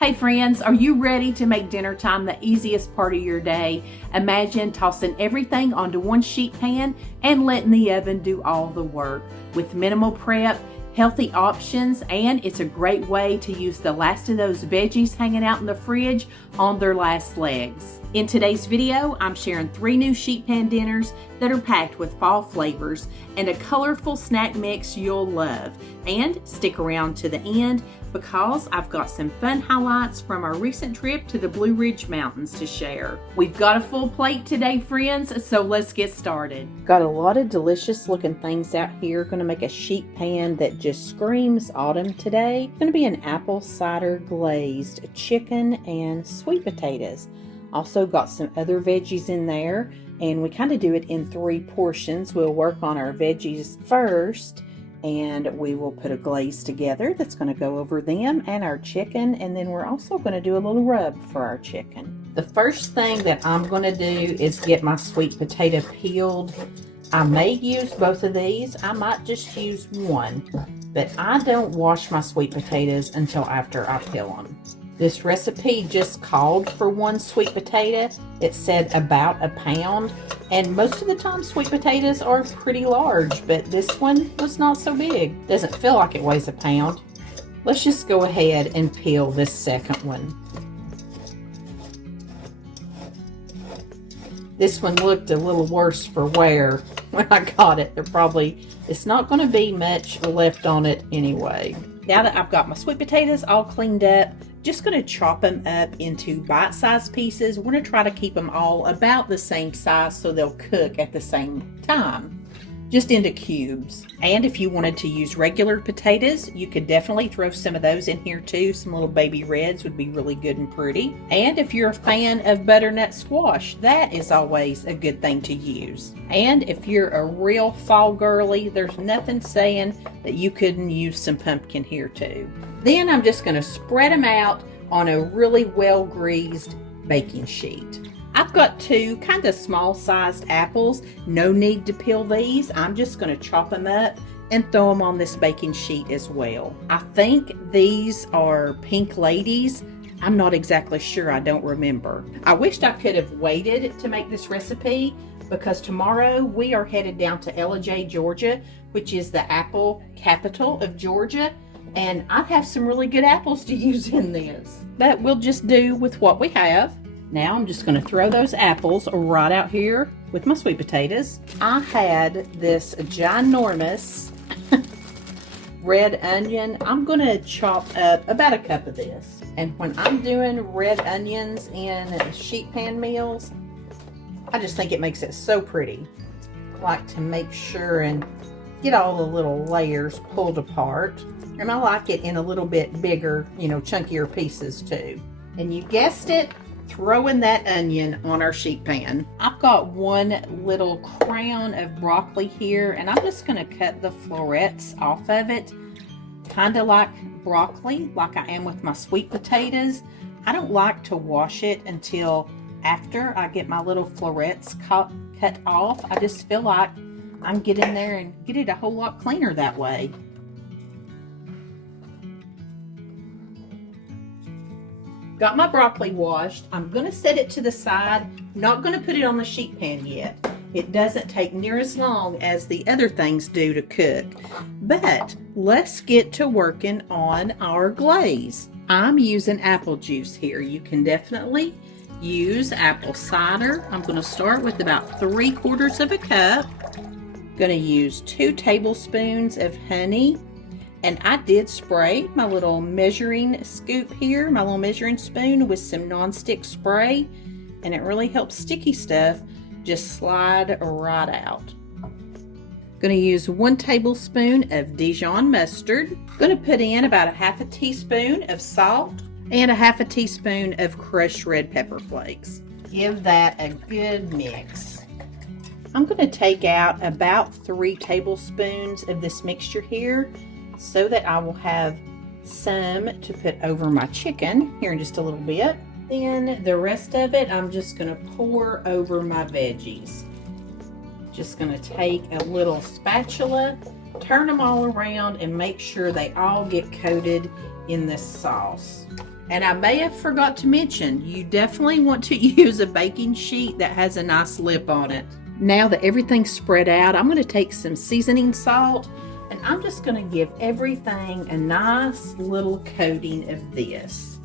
Hey friends, are you ready to make dinner time the easiest part of your day? Imagine tossing everything onto one sheet pan and letting the oven do all the work. With minimal prep, healthy options, and it's a great way to use the last of those veggies hanging out in the fridge on their last legs. In today's video, I'm sharing 3 new sheet pan dinners that are packed with fall flavors and a colorful snack mix you'll love. And stick around to the end because I've got some fun highlights from our recent trip to the Blue Ridge Mountains to share. We've got a full plate today, friends, so let's get started. Got a lot of delicious looking things out here. Gonna make a sheet pan that just screams autumn today. Gonna be an apple cider glazed chicken and sweet potatoes. Also got some other veggies in there, and we kind of do it in 3 portions. We'll work on our veggies first, and we will put a glaze together that's going to go over them and our chicken, and then we're also going to do a little rub for our chicken. The first thing that I'm going to do is get my sweet potato peeled. I may use both of these. I might just use one, but I don't wash my sweet potatoes until after I peel them. This recipe just called for 1 sweet potato. It said about a pound, and most of the time sweet potatoes are pretty large, but this one was not so big. Doesn't feel like it weighs a pound. Let's just go ahead and peel this second one. This one looked a little worse for wear when I got it. It's not going to be much left on it anyway. Now that I've got my sweet potatoes all cleaned up, just going to chop them up into bite-sized pieces. We're going to try to keep them all about the same size so they'll cook at the same time, just into cubes. And if you wanted to use regular potatoes, you could definitely throw some of those in here too. Some little baby reds would be really good and pretty. And if you're a fan of butternut squash, that is always a good thing to use. And if you're a real fall girly, there's nothing saying that you couldn't use some pumpkin here too. Then I'm just going to spread them out on a really well-greased baking sheet. I've got 2 kind of small-sized apples. No need to peel these. I'm just going to chop them up and throw them on this baking sheet as well. I think these are pink ladies. I'm not exactly sure. I don't remember. I wished I could have waited to make this recipe because tomorrow we are headed down to Ellijay, Georgia, which is the apple capital of Georgia. And I have some really good apples to use in this. But we'll just do with what we have. Now I'm just going to throw those apples right out here with my sweet potatoes. I had this ginormous red onion. I'm going to chop up about a cup of this. And when I'm doing red onions in sheet pan meals, I just think it makes it so pretty. I like to make sure and get all the little layers pulled apart. And I like it in a little bit bigger, chunkier pieces too. And you guessed it, throwing that onion on our sheet pan. I've got 1 little crown of broccoli here, and I'm just going to cut the florets off of it, kind of like broccoli, like I am with my sweet potatoes. I don't like to wash it until after I get my little florets cut off. I just feel like I'm getting there and get it a whole lot cleaner that way. Got my broccoli washed. I'm going to set it to the side. Not going to put it on the sheet pan yet. It doesn't take near as long as the other things do to cook. But let's get to working on our glaze. I'm using apple juice here. You can definitely use apple cider. I'm going to start with about 3/4 of a cup. Going to use 2 tablespoons of honey. And I did spray my little measuring scoop here, my little measuring spoon with some nonstick spray, and it really helps sticky stuff just slide right out. Going to use 1 tablespoon of Dijon mustard. Going to put in about a 1/2 teaspoon of salt and a 1/2 teaspoon of crushed red pepper flakes. Give that a good mix. I'm going to take out about 3 tablespoons of this mixture here, so that I will have some to put over my chicken here in just a little bit. Then the rest of it, I'm just going to pour over my veggies. Just going to take a little spatula, turn them all around, and make sure they all get coated in this sauce. And I may have forgot to mention, you definitely want to use a baking sheet that has a nice lip on it. Now that everything's spread out, I'm going to take some seasoning salt and I'm just going to give everything a nice little coating of this.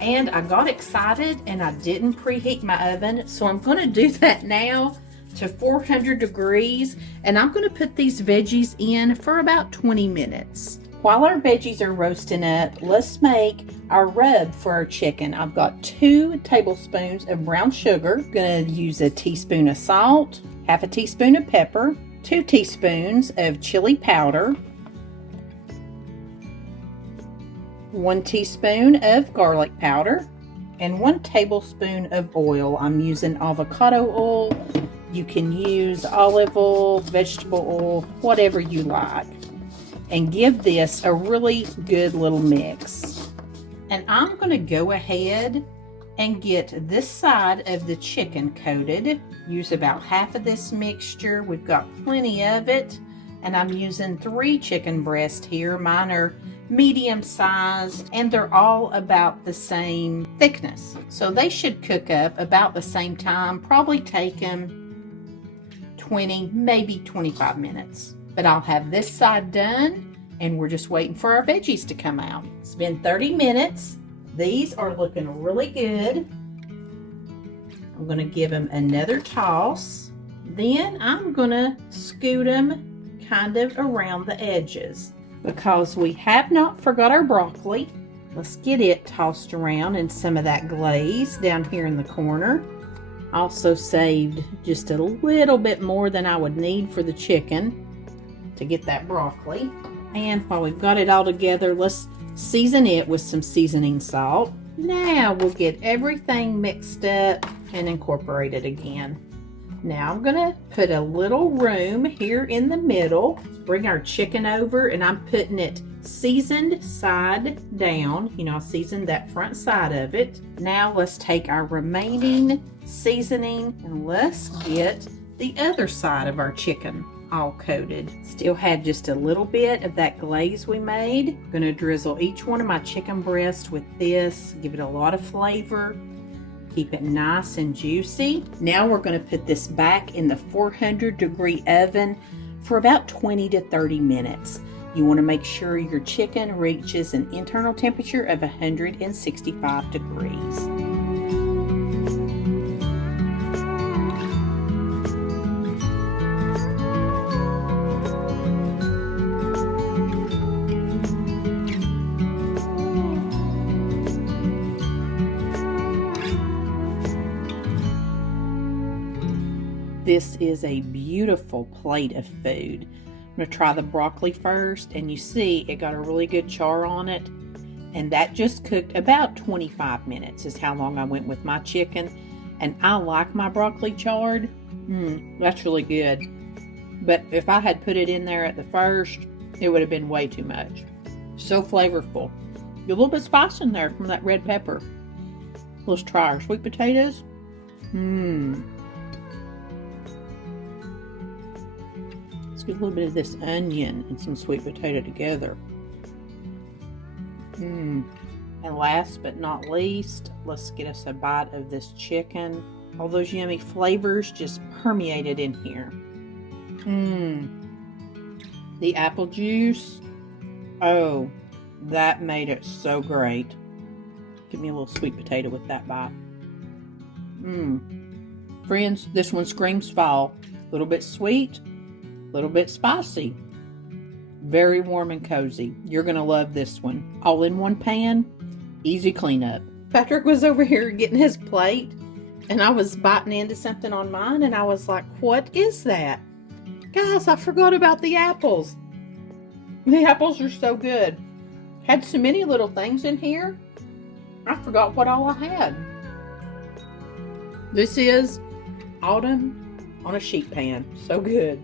And I got excited and I didn't preheat my oven, so I'm going to do that now to 400 degrees, and I'm going to put these veggies in for about 20 minutes. While our veggies are roasting up, let's make our rub for our chicken. I've got 2 tablespoons of brown sugar. I'm going to use a teaspoon of salt, half a teaspoon of pepper, 2 teaspoons of chili powder, 1 teaspoon of garlic powder, and 1 tablespoon of oil. I'm using avocado oil. You can use olive oil, vegetable oil, whatever you like. And give this a really good little mix. And I'm going to go ahead and get this side of the chicken coated. Use about half of this mixture. We've got plenty of it. And I'm using 3 chicken breasts here. Mine are medium size and they're all about the same thickness. So they should cook up about the same time. Probably take them 20, maybe 25 minutes. But I'll have this side done and we're just waiting for our veggies to come out. It's been 30 minutes. These are looking really good. I'm going to give them another toss. Then I'm going to scoot them kind of around the edges because we have not forgot our broccoli. Let's get it tossed around in some of that glaze down here in the corner. Also saved just a little bit more than I would need for the chicken to get that broccoli. And while we've got it all together, let's season it with some seasoning salt. Now we'll get everything mixed up and incorporate it again. Now I'm gonna put a little room here in the middle. Let's bring our chicken over and I'm putting it seasoned side down. You know, I seasoned that front side of it. Now let's take our remaining seasoning and let's get the other side of our chicken all coated. Still had just a little bit of that glaze we made. I'm gonna drizzle each one of my chicken breasts with this, give it a lot of flavor, keep it nice and juicy. Now we're gonna put this back in the 400-degree oven for about 20 to 30 minutes. You want to make sure your chicken reaches an internal temperature of 165 degrees. This is a beautiful plate of food. I'm going to try the broccoli first, and you see it got a really good char on it, and that just cooked about 25 minutes is how long I went with my chicken, and I like my broccoli charred. That's really good, but if I had put it in there at the first, it would have been way too much. So flavorful. A little bit spice in there from that red pepper. Let's try our sweet potatoes. Get a little bit of this onion and some sweet potato together. And last but not least, let's get us a bite of this chicken. All those yummy flavors just permeated in here. The apple juice. Oh, that made it so great. Give me a little sweet potato with that bite. Friends, this one screams fall. A little bit sweet. Little bit spicy, very warm and cozy. You're gonna love this one. All in one pan, easy cleanup. Patrick was over here getting his plate and I was biting into something on mine and I was like, what is that? Guys, I forgot about the apples. The apples are so good. Had so many little things in here, I forgot what all I had. This is autumn on a sheet pan. So good.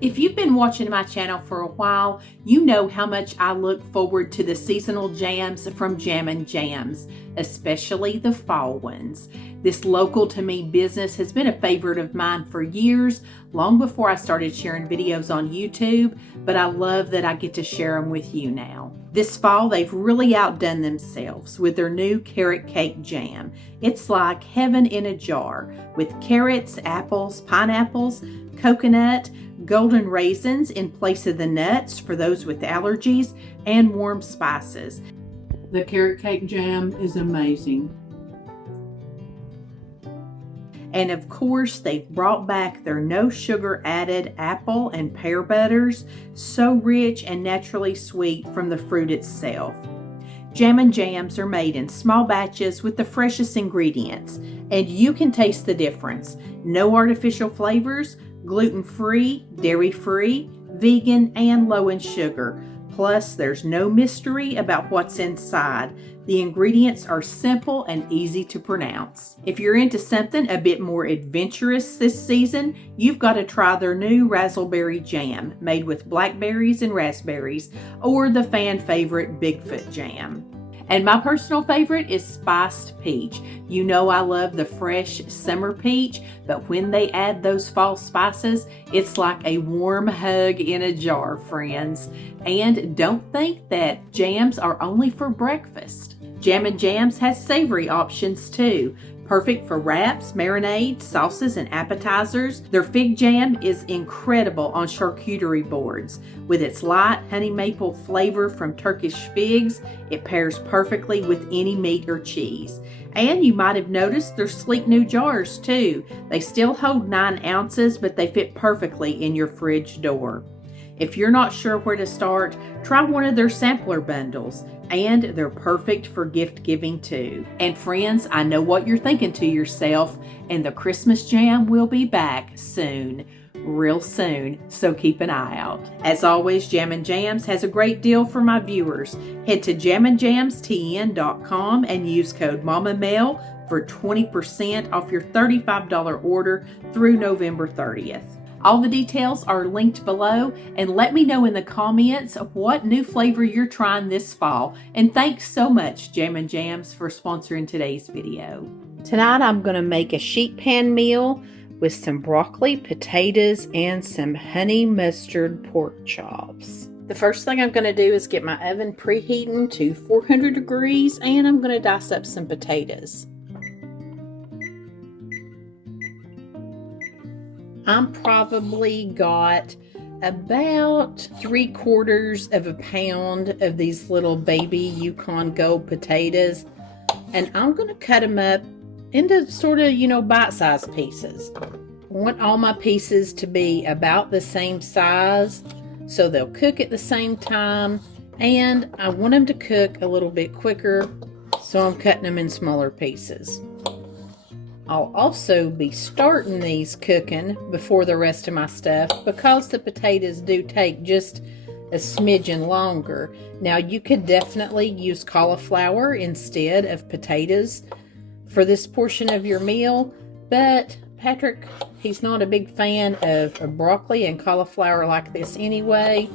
If you've been watching my channel for a while, you know how much I look forward to the seasonal jams from Jammin' Jams, especially the fall ones. This local to me business has been a favorite of mine for years, long before I started sharing videos on YouTube, but I love that I get to share them with you now. This fall, they've really outdone themselves with their new carrot cake jam. It's like heaven in a jar with carrots, apples, pineapples, coconut, golden raisins in place of the nuts for those with allergies, and warm spices. The carrot cake jam is amazing. And of course, they've brought back their no sugar added apple and pear butters, so rich and naturally sweet from the fruit itself. Jammin' Jams are made in small batches with the freshest ingredients, and you can taste the difference. No artificial flavors, gluten-free, dairy-free, vegan, and low in sugar. Plus, there's no mystery about what's inside. The ingredients are simple and easy to pronounce. If you're into something a bit more adventurous this season, you've got to try their new raspberry jam made with blackberries and raspberries, or the fan favorite Bigfoot jam. And my personal favorite is spiced peach. You know I love the fresh summer peach, but when they add those fall spices, it's like a warm hug in a jar, friends. And don't think that jams are only for breakfast. Jammin' Jams has savory options too. Perfect for wraps, marinades, sauces, and appetizers. Their fig jam is incredible on charcuterie boards. With its light honey maple flavor from Turkish figs, it pairs perfectly with any meat or cheese. And you might have noticed their sleek new jars too. They still hold 9 ounces, but they fit perfectly in your fridge door. If you're not sure where to start, try one of their sampler bundles, and they're perfect for gift giving too. And friends, I know what you're thinking to yourself, and the Christmas jam will be back soon, real soon, so keep an eye out. As always, Jammin' Jams has a great deal for my viewers. Head to jamminjamstn.com and use code MOMMAMAIL for 20% off your $35 order through November 30th. All the details are linked below, and let me know in the comments what new flavor you're trying this fall. And thanks so much, Jammin' Jams, for sponsoring today's video. Tonight I'm going to make a sheet pan meal with some broccoli, potatoes, and some honey mustard pork chops. The first thing I'm going to do is get my oven preheating to 400 degrees, and I'm going to dice up some potatoes. I'm probably got about 3/4 of a pound of these little baby Yukon Gold potatoes, and I'm going to cut them up into sort of, bite-sized pieces. I want all my pieces to be about the same size so they'll cook at the same time, and I want them to cook a little bit quicker, so I'm cutting them in smaller pieces. I'll also be starting these cooking before the rest of my stuff because the potatoes do take just a smidgen longer. Now, you could definitely use cauliflower instead of potatoes for this portion of your meal, but Patrick, he's not a big fan of broccoli and cauliflower like this anyway,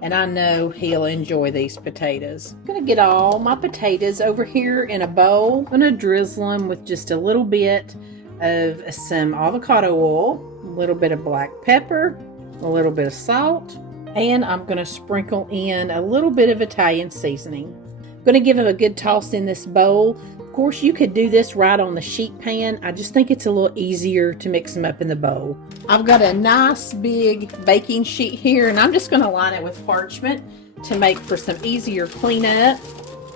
and I know he'll enjoy these potatoes. I'm gonna get all my potatoes over here in a bowl. I'm gonna drizzle them with just a little bit of some avocado oil, a little bit of black pepper, a little bit of salt, and I'm gonna sprinkle in a little bit of Italian seasoning. I'm gonna give them a good toss in this bowl. Of course, you could do this right on the sheet pan. I just think it's a little easier to mix them up in the bowl. I've got a nice big baking sheet here, and I'm just going to line it with parchment to make for some easier cleanup.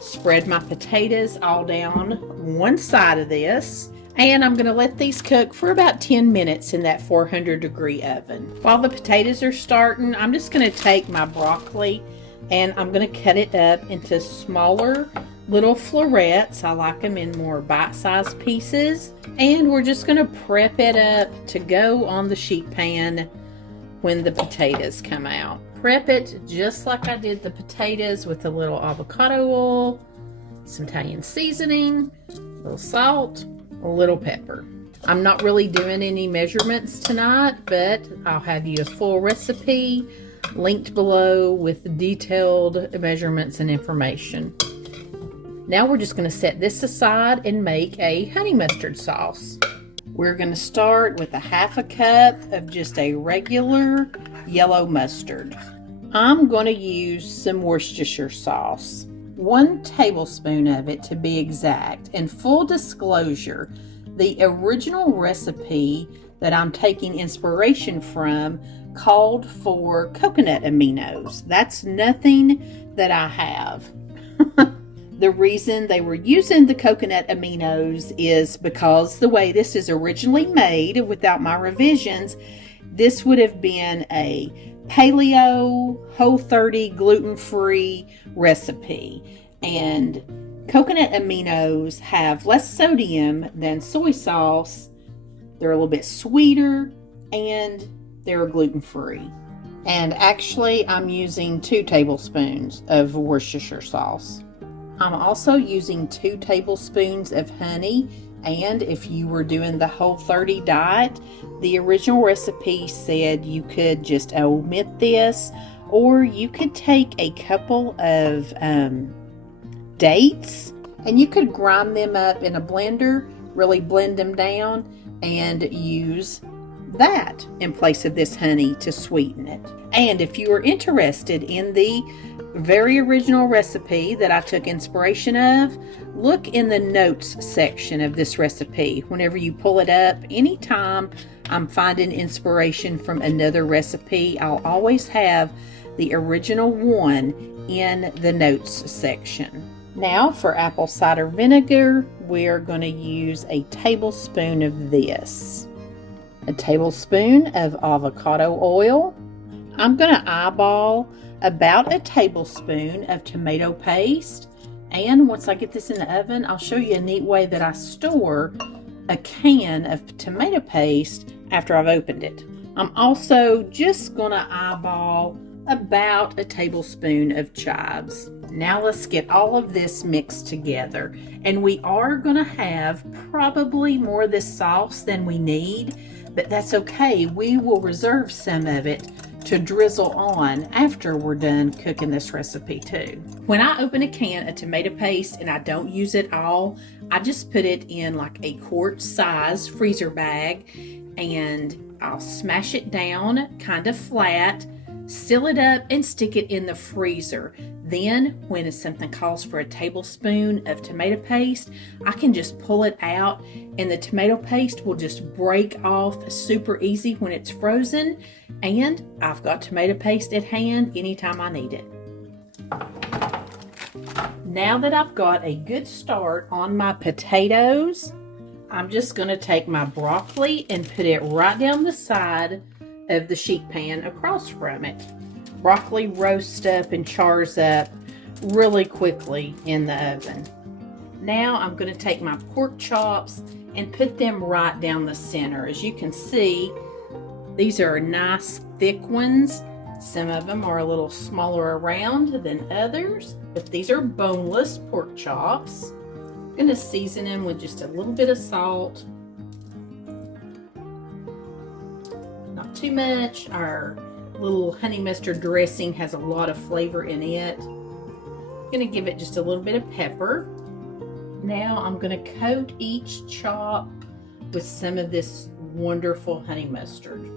Spread my potatoes all down one side of this, and I'm going to let these cook for about 10 minutes in that 400-degree oven. While the potatoes are starting, I'm just going to take my broccoli and I'm going to cut it up into smaller little florets. I like them in more bite-sized pieces, and we're just going to prep it up to go on the sheet pan when the potatoes come out. Prep it just like I did the potatoes with a little avocado oil, some Italian seasoning, a little salt, a little pepper. I'm not really doing any measurements tonight, but I'll have you a full recipe linked below with detailed measurements and information. Now we're just going to set this aside and make a honey mustard sauce. We're going to start with a half a cup of just a regular yellow mustard. I'm going to use some Worcestershire sauce, 1 tablespoon of it to be exact. And full disclosure, the original recipe that I'm taking inspiration from called for coconut aminos. That's nothing that I have. The reason they were using the coconut aminos is because the way this is originally made, without my revisions, this would have been a paleo, Whole30, gluten-free recipe. And coconut aminos have less sodium than soy sauce. They're a little bit sweeter and they're gluten-free. And actually, I'm using 2 tablespoons of Worcestershire sauce. I'm also using 2 tablespoons of honey, and if you were doing the Whole30 diet, the original recipe said you could just omit this, or you could take a couple of dates and you could grind them up in a blender, really blend them down, and use that in place of this honey to sweeten it. And if you are interested in the very original recipe that I took inspiration of, look in the notes section of this recipe. Whenever you pull it up, anytime I'm finding inspiration from another recipe, I'll always have the original one in the notes section. Now for apple cider vinegar, we're going to use a tablespoon of this. A tablespoon of avocado oil. I'm going to eyeball about a tablespoon of tomato paste. And once I get this in the oven, I'll show you a neat way that I store a can of tomato paste after I've opened it. I'm also just going to eyeball about a tablespoon of chives. Now let's get all of this mixed together. And we are going to have probably more of this sauce than we need, but that's okay. We will reserve some of it to drizzle on after we're done cooking this recipe too. When I open a can of tomato paste and I don't use it all, I just put it in like a quart size freezer bag and I'll smash it down kind of flat, seal it up and stick it in the freezer. Then when something calls for a tablespoon of tomato paste, I can just pull it out and the tomato paste will just break off super easy when it's frozen. And I've got tomato paste at hand anytime I need it. Now that I've got a good start on my potatoes, I'm just going to take my broccoli and put it right down the side of the sheet pan across from it. Broccoli roasts up and chars up really quickly in the oven. Now I'm going to take my pork chops and put them right down the center. As you can see, these are nice thick ones. Some of them are a little smaller around than others, but these are boneless pork chops. I'm going to season them with just a little bit of salt. Not too much. Our little honey mustard dressing has a lot of flavor in it. I'm going to give it just a little bit of pepper. Now I'm going to coat each chop with some of this wonderful honey mustard.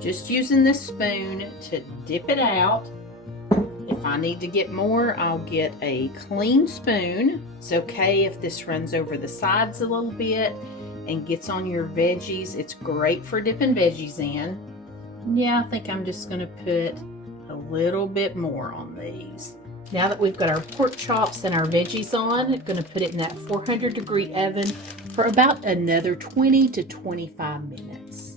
Just using this spoon to dip it out. If I need to get more, I'll get a clean spoon. It's okay if this runs over the sides a little bit and gets on your veggies. It's great for dipping veggies in. Yeah, I think I'm just going to put a little bit more on these. Now that we've got our pork chops and our veggies on, I'm going to put it in that 400-degree oven for about another 20 to 25 minutes.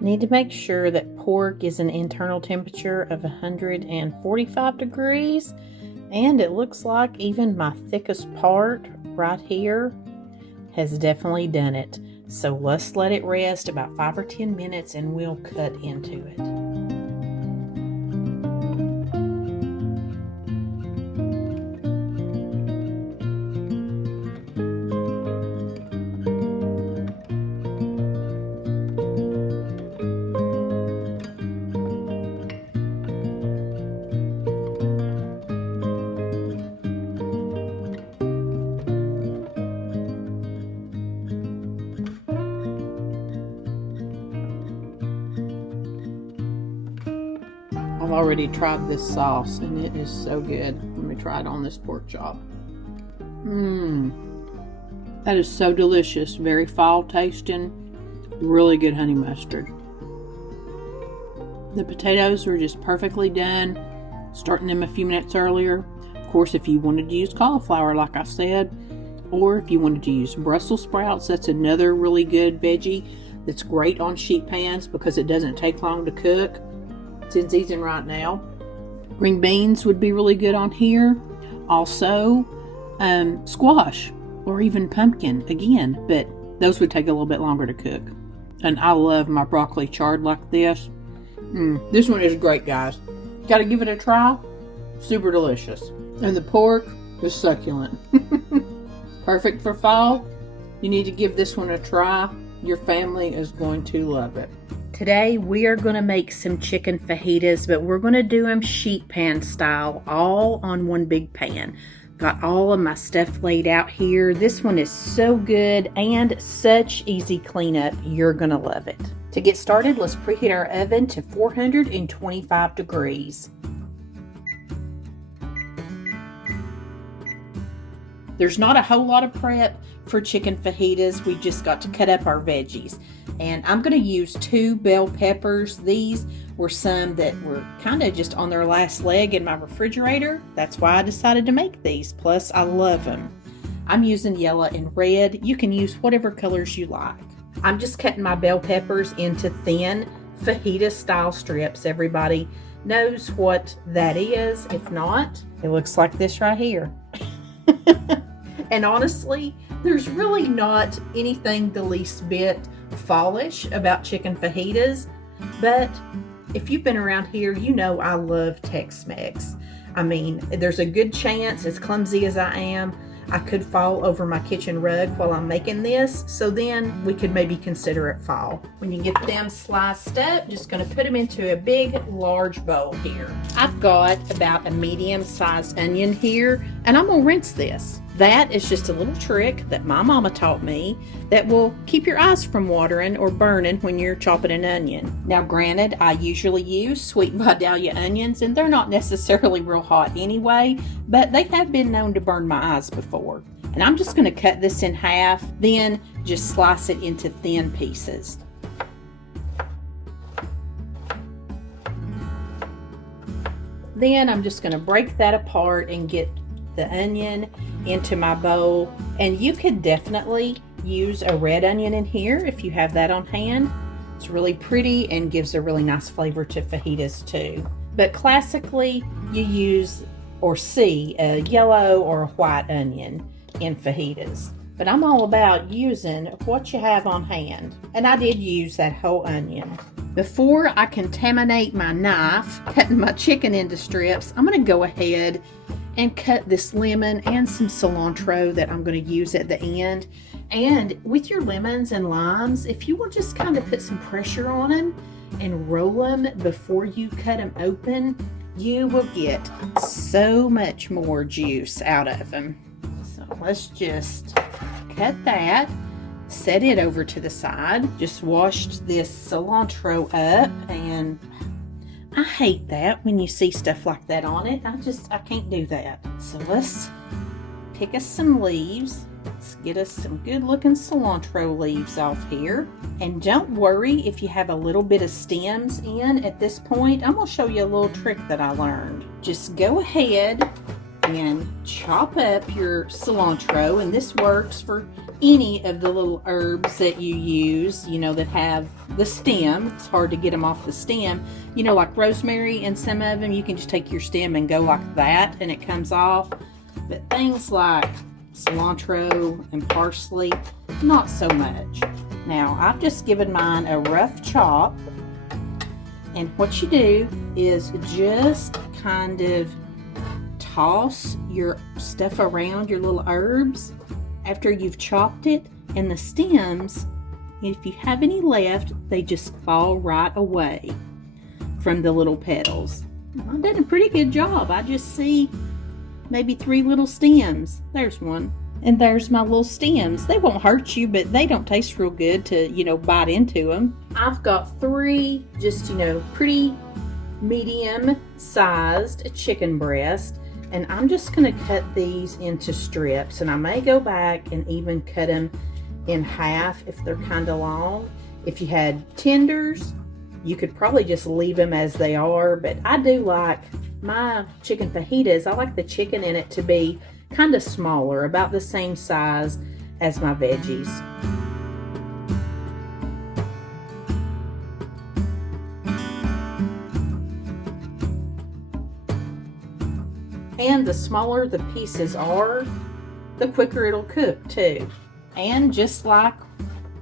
Need to make sure that pork is an internal temperature of 145 degrees, and it looks like even my thickest part right here has definitely done it. So let's let it rest about 5 or 10 minutes and we'll cut into it. I've already tried this sauce and it is so good. Let me try it on this pork chop. That is so delicious. Very fall tasting. Really good honey mustard. The potatoes were just perfectly done. Starting them a few minutes earlier. Of course, if you wanted to use cauliflower, like I said, or if you wanted to use Brussels sprouts, that's another really good veggie that's great on sheet pans because it doesn't take long to cook. It's in season right now. Green beans would be really good on here. Also, squash or even pumpkin again, but those would take a little bit longer to cook. And I love my broccoli charred like this. This one is great, guys. Got to give it a try. Super delicious. And the pork is succulent. Perfect for fall. You need to give this one a try. Your family is going to love it. Today we are going to make some chicken fajitas, but we're going to do them sheet pan style, all on one big pan. Got all of my stuff laid out here. This one is so good and such easy cleanup. You're going to love it. To get started, let's preheat our oven to 425 degrees. There's not a whole lot of prep for chicken fajitas. We just got to cut up our veggies. And I'm going to use 2 bell peppers. These were some that were kind of just on their last leg in my refrigerator. That's why I decided to make these. Plus, I love them. I'm using yellow and red. You can use whatever colors you like. I'm just cutting my bell peppers into thin fajita style strips. Everybody knows what that is. If not, it looks like this right here. And honestly, there's really not anything the least bit fallish about chicken fajitas, but if you've been around here, you know I love Tex-Mex. I mean, there's a good chance, as clumsy as I am, I could fall over my kitchen rug while I'm making this, so then we could maybe consider it fall. When you get them sliced up, just going to put them into a big, large bowl here. I've got about a medium-sized onion here, and I'm going to rinse this. That is just a little trick that my mama taught me that will keep your eyes from watering or burning when you're chopping an onion. Now granted, I usually use sweet Vidalia onions and they're not necessarily real hot anyway, but they have been known to burn my eyes before. And I'm just going to cut this in half, then just slice it into thin pieces. Then I'm just going to break that apart and get the onion into my bowl, and you could definitely use a red onion in here if you have that on hand. It's really pretty and gives a really nice flavor to fajitas too. But classically, you use or see a yellow or a white onion in fajitas. But I'm all about using what you have on hand, and I did use that whole onion. Before I contaminate my knife cutting my chicken into strips, I'm going to go ahead and cut this lemon and some cilantro that I'm going to use at the end. And with your lemons and limes, if you will just kind of put some pressure on them and roll them before you cut them open, you will get so much more juice out of them. So let's just cut that, set it over to the side. Just washed this cilantro up, and I hate that when you see stuff like that on it. I can't do that. So let's pick us some leaves. Let's get us some good looking cilantro leaves off here. And don't worry if you have a little bit of stems in at this point. I'm going to show you a little trick that I learned. Just go ahead and chop up your cilantro, and this works for any of the little herbs that you use, that have the stem. It's hard to get them off the stem. Like rosemary and some of them, you can just take your stem and go like that and it comes off. But things like cilantro and parsley, not so much. Now, I've just given mine a rough chop. And what you do is just kind of toss your stuff around, your little herbs, after you've chopped it. And the stems, if you have any left, they just fall right away from the little petals. I've done a pretty good job. I just see maybe 3 little stems. There's one. And there's my little stems. They won't hurt you, but they don't taste real good to, bite into them. I've got 3 just, pretty medium-sized chicken breasts. And I'm just going to cut these into strips. And I may go back and even cut them in half if they're kind of long. If you had tenders, you could probably just leave them as they are. But I do like my chicken fajitas. I like the chicken in it to be kind of smaller, about the same size as my veggies. And the smaller the pieces are, the quicker it'll cook too. And just like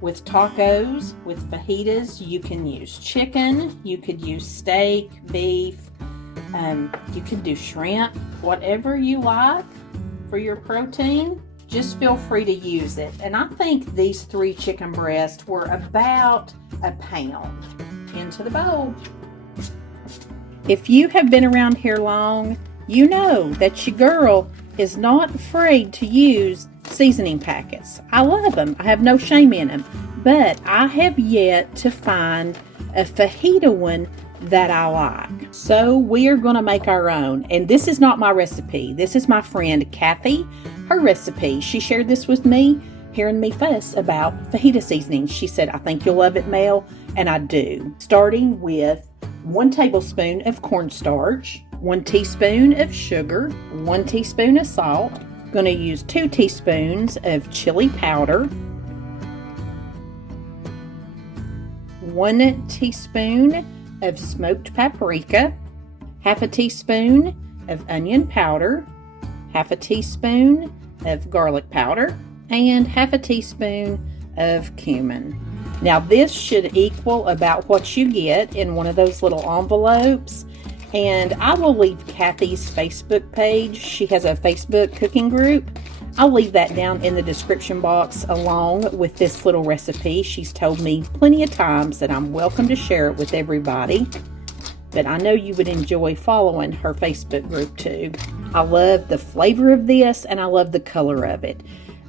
with tacos, with fajitas, you can use chicken, you could use steak, beef, you can do shrimp, whatever you like for your protein, just feel free to use it. And I think these 3 chicken breasts were about a pound. Into the bowl. If you have been around here long, you know that your girl is not afraid to use seasoning packets. I love them. I have no shame in them. But I have yet to find a fajita one that I like. So we are going to make our own. And this is not my recipe. This is my friend Kathy, her recipe. She shared this with me, hearing me fuss about fajita seasoning. She said, I think you'll love it, Mel. And I do. Starting with 1 tablespoon of cornstarch, 1 teaspoon of sugar, 1 teaspoon of salt. I'm going to use 2 teaspoons of chili powder, 1 teaspoon of smoked paprika, 1/2 teaspoon of onion powder, 1/2 teaspoon of garlic powder, and 1/2 teaspoon of cumin. Now this should equal about what you get in one of those little envelopes. And I will leave Kathy's Facebook page. She has a Facebook cooking group. I'll leave that down in the description box along with this little recipe. She's told me plenty of times that I'm welcome to share it with everybody. But I know you would enjoy following her Facebook group too. I love the flavor of this and I love the color of it.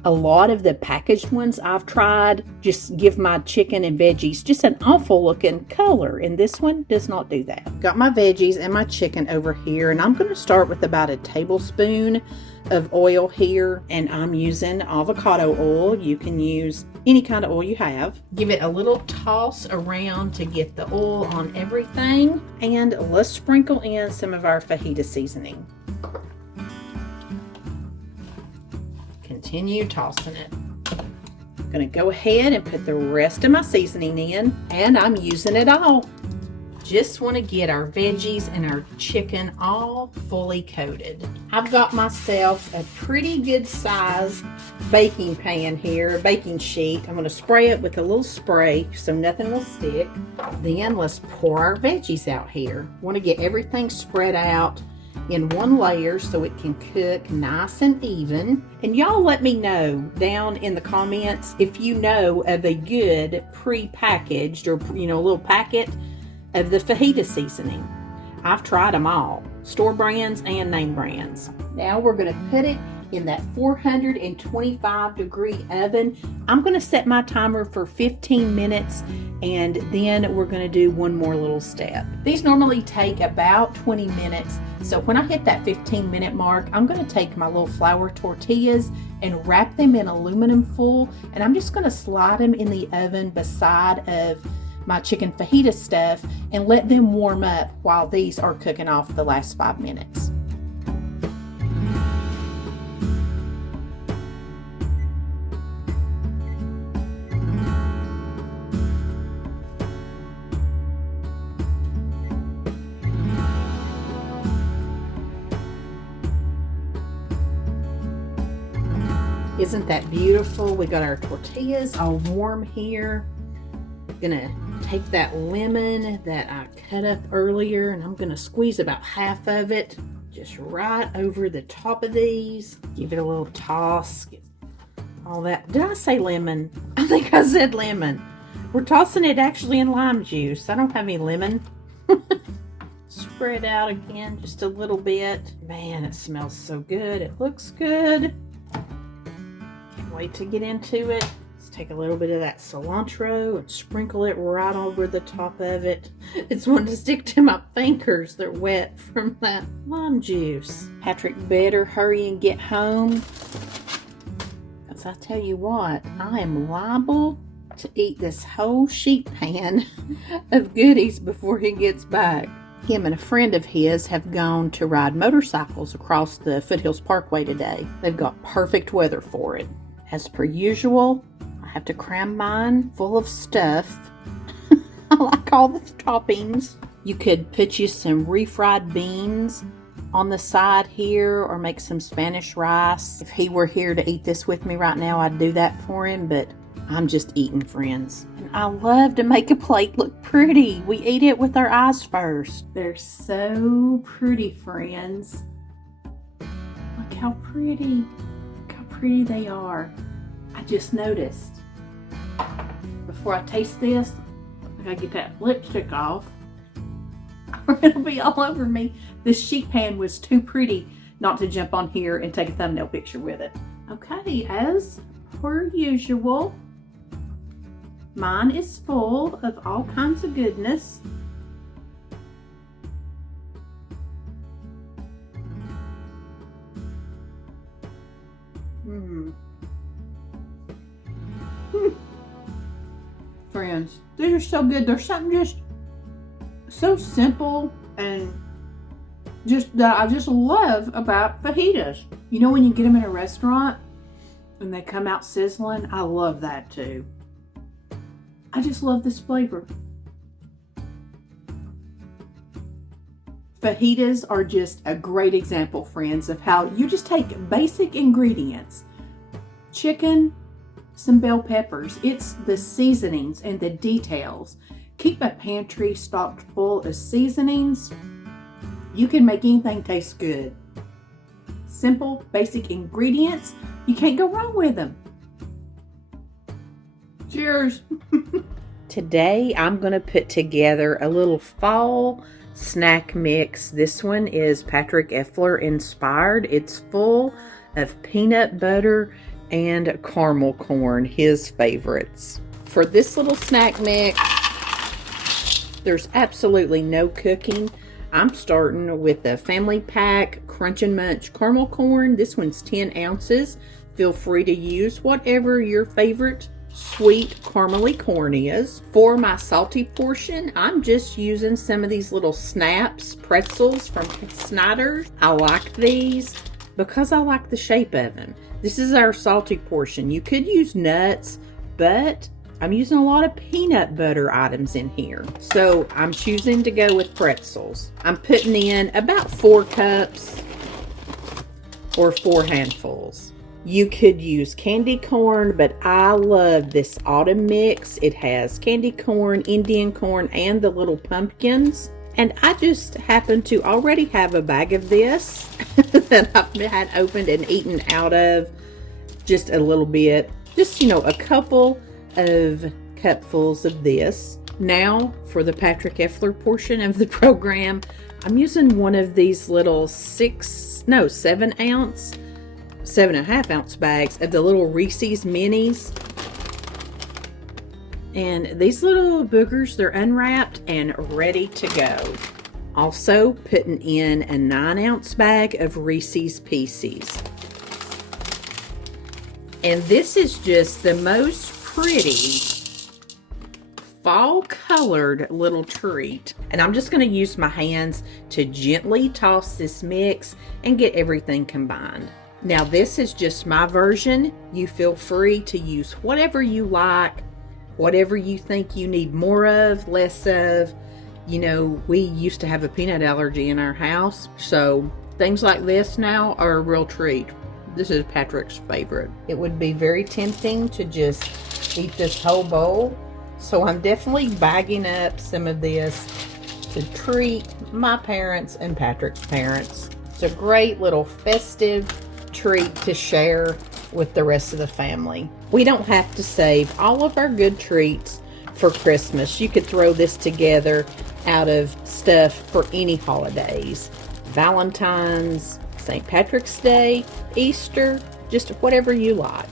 A lot of the packaged ones I've tried just give my chicken and veggies just an awful looking color, and this one does not do that. Got my veggies and my chicken over here, and I'm going to start with about a tablespoon of oil here, and I'm using avocado oil. You can use any kind of oil you have. Give it a little toss around to get the oil on everything, and let's sprinkle in some of our fajita seasoning. Continue tossing it. I'm going to go ahead and put the rest of my seasoning in, and I'm using it all. Just want to get our veggies and our chicken all fully coated. I've got myself a pretty good size baking pan here, a baking sheet. I'm going to spray it with a little spray so nothing will stick. Then let's pour our veggies out here. Want to get everything spread out in one layer so it can cook nice and even. And y'all let me know down in the comments if you know of a good pre-packaged or a little packet of the fajita seasoning. I've tried them all, store brands and name brands. Now we're going to put it in that 425 degree oven. I'm going to set my timer for 15 minutes and then we're going to do one more little step. These normally take about 20 minutes. So when I hit that 15-minute mark, I'm going to take my little flour tortillas and wrap them in aluminum foil, and I'm just going to slide them in the oven beside of my chicken fajita stuff and let them warm up while these are cooking off the last 5 minutes. Isn't that beautiful? We got our tortillas all warm here. Gonna take that lemon that I cut up earlier, and I'm gonna squeeze about half of it just right over the top of these. Give it a little toss. All that. Did I say lemon? I think I said lemon. We're tossing it actually in lime juice. I don't have any lemon. Spread out again just a little bit. Man, it smells so good. It looks good. Can't wait to get into it. Let's take a little bit of that cilantro and sprinkle it right over the top of it. It's wanting to stick to my fingers. They're wet from that lime juice. Patrick better hurry and get home. Because I tell you what, I am liable to eat this whole sheet pan of goodies before he gets back. Him and a friend of his have gone to ride motorcycles across the Foothills Parkway today. They've got perfect weather for it. As per usual, I have to cram mine full of stuff. I like all the toppings. You could put you some refried beans on the side here or make some Spanish rice. If he were here to eat this with me right now, I'd do that for him, but I'm just eating, friends. And I love to make a plate look pretty. We eat it with our eyes first. They're so pretty, friends. Look how pretty. Look how pretty they are. I just noticed. Before I taste this, I gotta get that lipstick off, or it'll be all over me. This sheet pan was too pretty not to jump on here and take a thumbnail picture with it. Okay, as per usual, mine is full of all kinds of goodness. Friends, these are so good. There's something just so simple and just that I just love about fajitas. You know when you get them in a restaurant and they come out sizzling? I love that too. I just love this flavor. Fajitas are just a great example, friends, of how you just take basic ingredients. Chicken, some bell peppers. It's the seasonings and the details. Keep a pantry stocked full of seasonings. You can make anything taste good. Simple, basic ingredients. You can't go wrong with them. Cheers. Today I'm going to put together a little fall snack mix. This one is Patrick Effler inspired. It's full of peanut butter and caramel corn, his favorites. For this little snack mix, there's absolutely no cooking. I'm starting with the family pack Crunch and Munch caramel corn. This one's 10 ounces. Feel free to use whatever your favorite sweet caramely corn is. For my salty portion, I'm just using some of these little snaps, pretzels from Cider. I like these because I like the shape of them. This is our salty portion. You could use nuts, but I'm using a lot of peanut butter items in here. So I'm choosing to go with pretzels. I'm putting in about 4 cups or 4 handfuls. You could use candy corn, but I love this autumn mix. It has candy corn, Indian corn, and the little pumpkins. And I just happen to already have a bag of this that I've had opened and eaten out of just a little bit. Just, a couple of cupfuls of this. Now for the Patrick Effler portion of the program, I'm using one of these little 7.5 ounce bags of the little Reese's Minis. And these little boogers, they're unwrapped and ready to go. Also putting in a 9 ounce bag of Reese's Pieces. And this is just the most pretty fall colored little treat. And I'm just going to use my hands to gently toss this mix and get everything combined. Now this is just my version. You feel free to use whatever you like, whatever you think you need more of, less of. We used to have a peanut allergy in our house, so things like this now are a real treat. This is Patrick's favorite. It would be very tempting to just eat this whole bowl. So I'm definitely bagging up some of this to treat my parents and Patrick's parents. It's a great little festive treat to share with the rest of the family. We don't have to save all of our good treats for Christmas. You could throw this together out of stuff for any holidays. Valentine's, St. Patrick's Day, Easter, just whatever you like.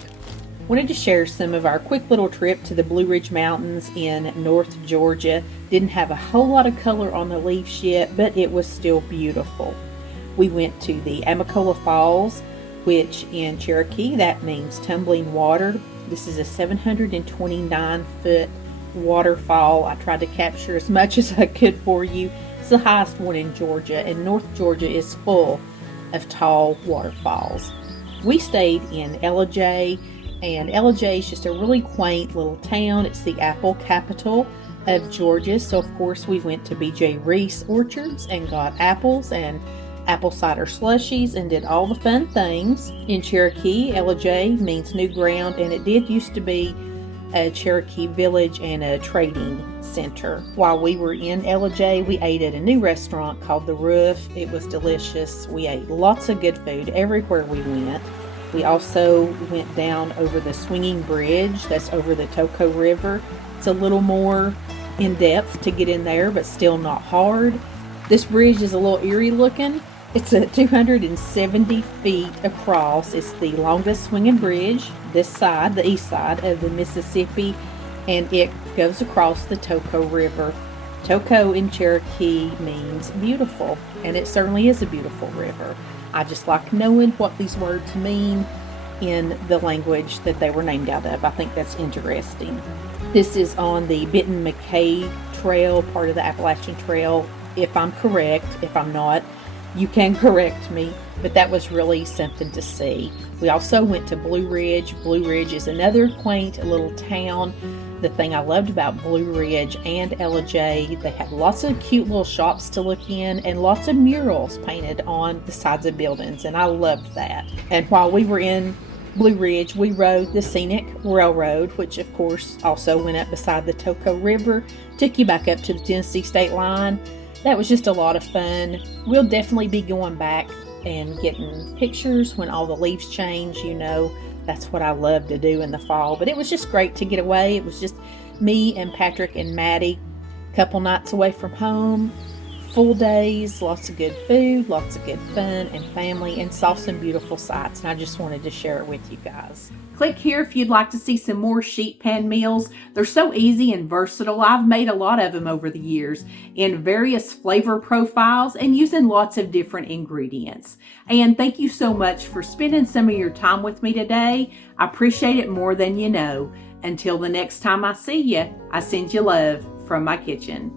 Wanted to share some of our quick little trip to the Blue Ridge Mountains in North Georgia. Didn't have a whole lot of color on the leaves yet, but it was still beautiful. We went to the Amicola Falls, which in Cherokee, that means tumbling water. This is a 729-foot waterfall. I tried to capture as much as I could for you. It's the highest one in Georgia, and North Georgia is full of tall waterfalls. We stayed in Ellijay, and Ellijay is just a really quaint little town. It's the apple capital of Georgia, so of course we went to B.J. Reese Orchards and got apples and apple cider slushies and did all the fun things. In Cherokee, Ellijay means new ground, and it did used to be a Cherokee village and a trading center. While we were in Ellijay, we ate at a new restaurant called The Roof. It was delicious. We ate lots of good food everywhere we went. We also went down over the swinging bridge that's over the Toco River. It's a little more in depth to get in there, but still not hard. This bridge is a little eerie looking. It's 270 feet across. It's the longest swinging bridge this side, the east side of the Mississippi, and it goes across the Toco River. Toco in Cherokee means beautiful, and it certainly is a beautiful river. I just like knowing what these words mean in the language that they were named out of. I think that's interesting. This is on the Benton McKay Trail, part of the Appalachian Trail, if I'm correct. If I'm not, you can correct me, but that was really something to see. We also went to Blue Ridge. Blue Ridge is another quaint little town. The thing I loved about Blue Ridge and Ellijay, they had lots of cute little shops to look in and lots of murals painted on the sides of buildings, and I loved that. And while we were in Blue Ridge, we rode the scenic railroad, which of course also went up beside the Toco River, took you back up to the Tennessee state line. That was just a lot of fun. We'll definitely be going back and getting pictures when all the leaves change. You know, that's what I love to do in the fall. But it was just great to get away. It was just me and Patrick and Maddie, a couple nights away from home, full days, lots of good food, lots of good fun and family, and saw some beautiful sights. And I just wanted to share it with you guys. Click here if you'd like to see some more sheet pan meals. They're so easy and versatile. I've made a lot of them over the years in various flavor profiles and using lots of different ingredients. And thank you so much for spending some of your time with me today. I appreciate it more than you know. Until the next time I see you, I send you love from my kitchen.